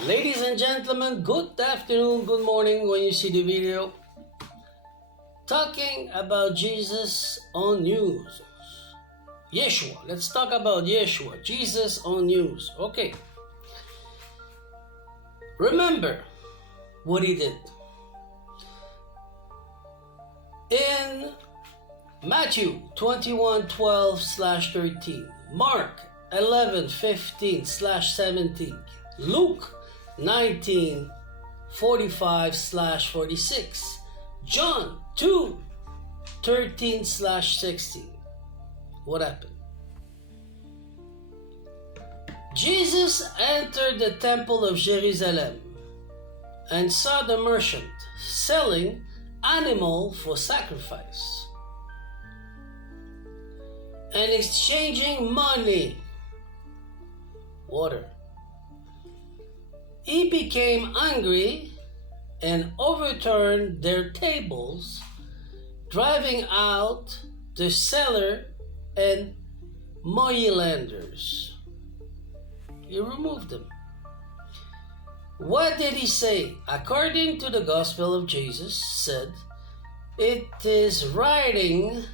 Ladies and gentlemen, good afternoon, good morning when you see the video. Talking about Jesus on news. Yeshua. Let's talk about Yeshua. Jesus on news. Okay. Remember what he did. In Matthew 21:12/13, Mark 11:15/17, Luke 19:45/46, John 2:13/16. What happened? Jesus entered the temple of Jerusalem and saw the merchant selling animal for sacrifice and exchanging money, water. He became angry and overturned their tables, driving out the seller and moneylenders. He removed them. What did he say? According to the Gospel of Jesus, said, "It is writing,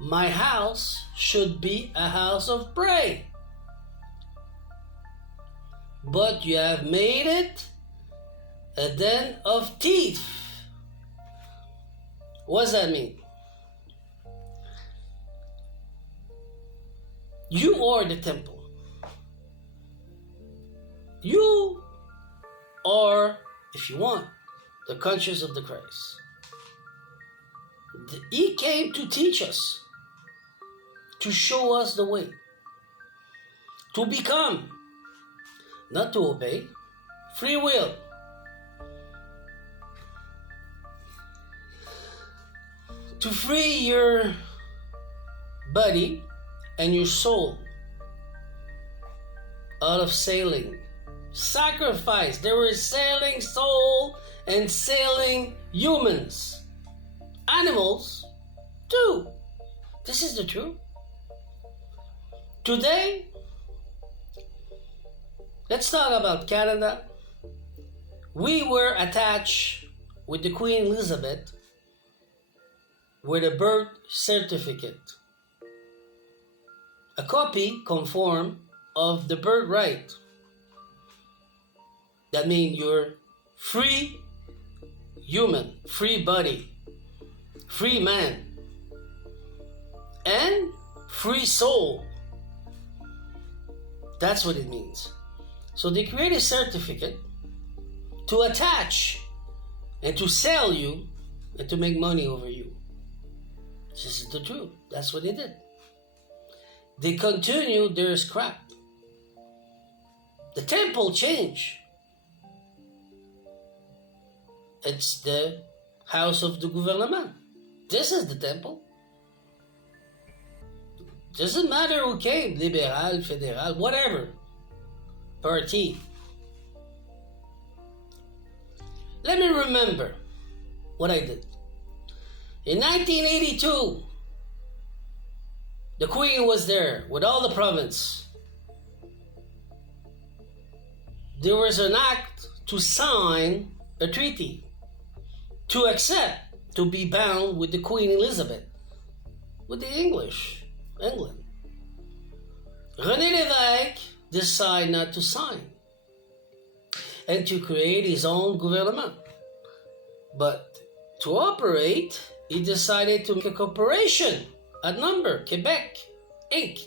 my house should be a house of prayer. But you have made it a den of thieves." What does that mean? You are the temple. You are, if you want, the conscience of the Christ. He came to teach us, to show us the way, to become, not to obey, free will. To free your body and your soul out of selling. Sacrifice. They were selling soul and selling humans. Animals too. This is the truth. Today, let's talk about Canada. We were attached with the Queen Elizabeth with a birth certificate. A copy conform of the birthright. That means you're free human, free body, free man, and free soul. That's what it means. So they create a certificate to attach and to sell you and to make money over you. This is the truth. That's what they did. They continue their scrap. The temple changed. It's the house of the government. This is the temple. Doesn't matter who came, liberal, fédéral, whatever party. Let me remember what I did. In 1982, the Queen was there with all the province. There was an act to sign a treaty, to accept, to be bound with the Queen Elizabeth, with the English, England. René Lévesque decided not to sign and to create his own government. But to operate, he decided to make a corporation at number, Quebec, Inc.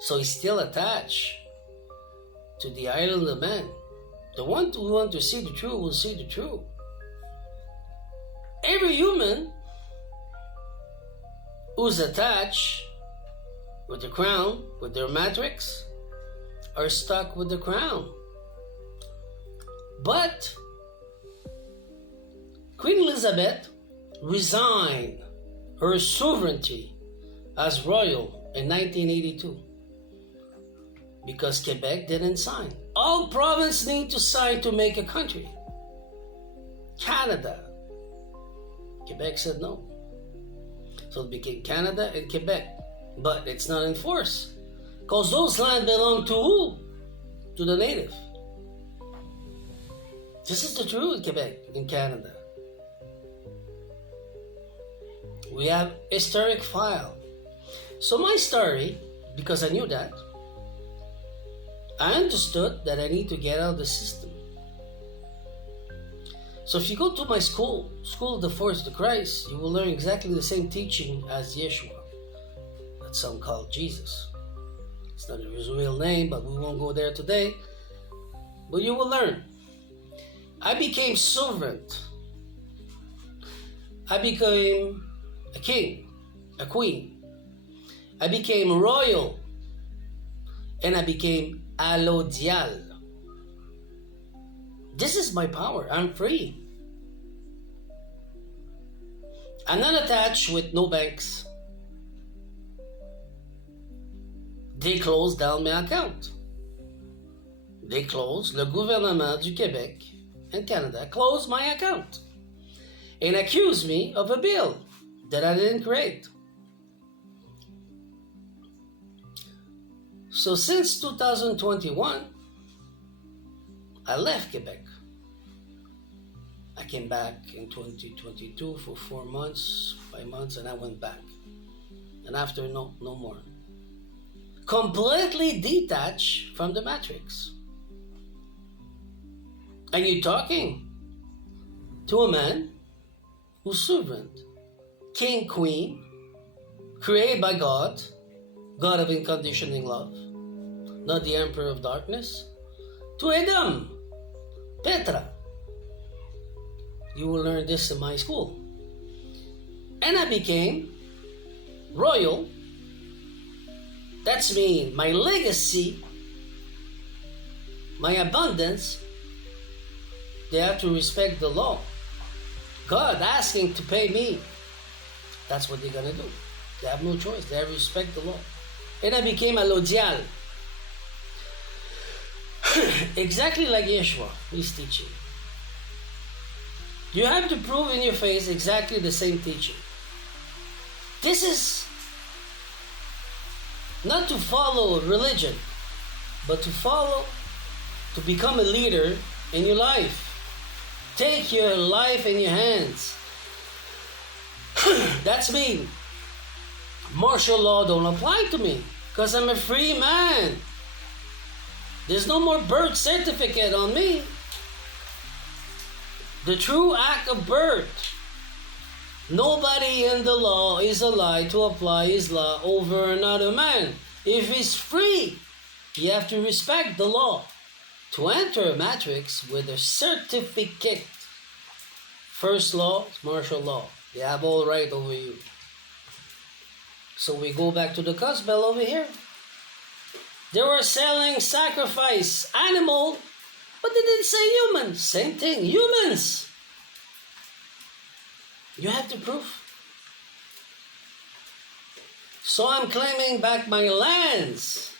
So he's still attached to the island of man. The one who want to see the truth will see the truth. Every human who's attached with the crown, with their matrix, are stuck with the crown. But Queen Elizabeth resigned her sovereignty as royal in 1982 because Quebec didn't sign. All provinces need to sign to make a country. Canada. Quebec said no. So it became Canada and Quebec. But it's not enforced. Because those lands belong to who? to the native. This is the truth in Quebec, in Canada. We have historic file. So my story, because I knew that, I understood that I need to get out of the system. So if you go to my school of the Force of Christ, you will learn exactly the same teaching as Yeshua, that some call Jesus. It's not his real name, but we won't go there today. But you will learn. I became servant. I became a king, a queen. I became royal. And I became allodial. This is my power. I'm free. I'm not attached with no banks. They closed down my account. They closed, le gouvernement du Québec and Canada closed my account and accused me of a bill that I didn't create. So since 2021, I left Quebec. I came back in 2022 for 4 months, 5 months, and I went back. And after, no more. Completely detached from the matrix. And you're talking to a man who's servant, king, queen, created by God, God of unconditioning love, not the emperor of darkness, to Edom, Petra. You will learn this in my school. And I became royal. That's me, my legacy, my abundance. They have to respect the law. God asking to pay me. That's what they're going to do. They have no choice. They have to respect the law. And I became a allodial. Exactly like Yeshua is teaching. You have to prove in your face exactly the same teaching. This is not to follow religion, but to become a leader in your life. Take your life in your hands. That's me. Martial law don't apply to me because I'm a free man. There's no more birth certificate on me. The true act of birth. Nobody in the law is allowed to apply his law over another man. If he's free, you have to respect the law. To enter a matrix with a certificate. First law is martial law. They have all right over you. So we go back to the gospel over here. They were selling sacrifice animal, but they didn't say humans. Same thing, humans. You have to prove. So I'm claiming back my lands,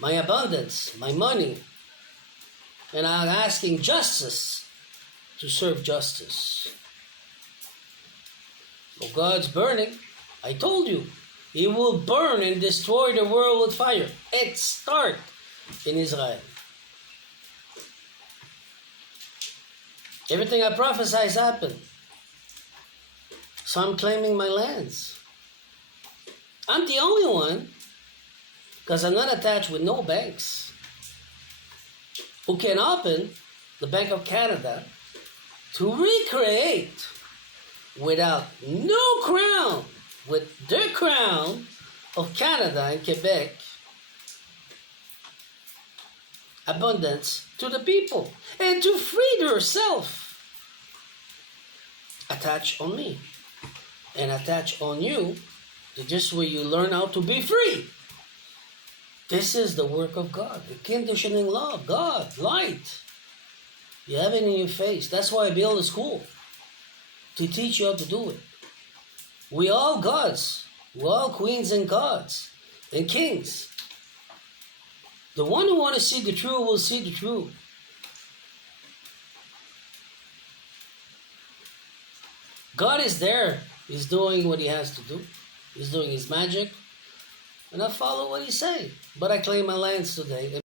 my abundance, my money, and I'm asking justice to serve justice. So God's burning. I told you, He will burn and destroy the world with fire. It starts in Israel. Everything I prophesied happened. So I'm claiming my lands. I'm the only one, because I'm not attached with no banks, who can open the Bank of Canada to recreate without no crown, with the crown of Canada and Quebec, abundance to the people and to free yourself. Attach on me and attach on you. Just where you learn how to be free. This is the work of God, the conditioning law, God, light. You have it in your face. That's why I built a school, to teach you how to do it. We all gods. We all queens and gods and kings. The one who wants to see the truth will see the truth. God is there. He's doing what He has to do. He's doing His magic. And I follow what He say. But I claim my lands today.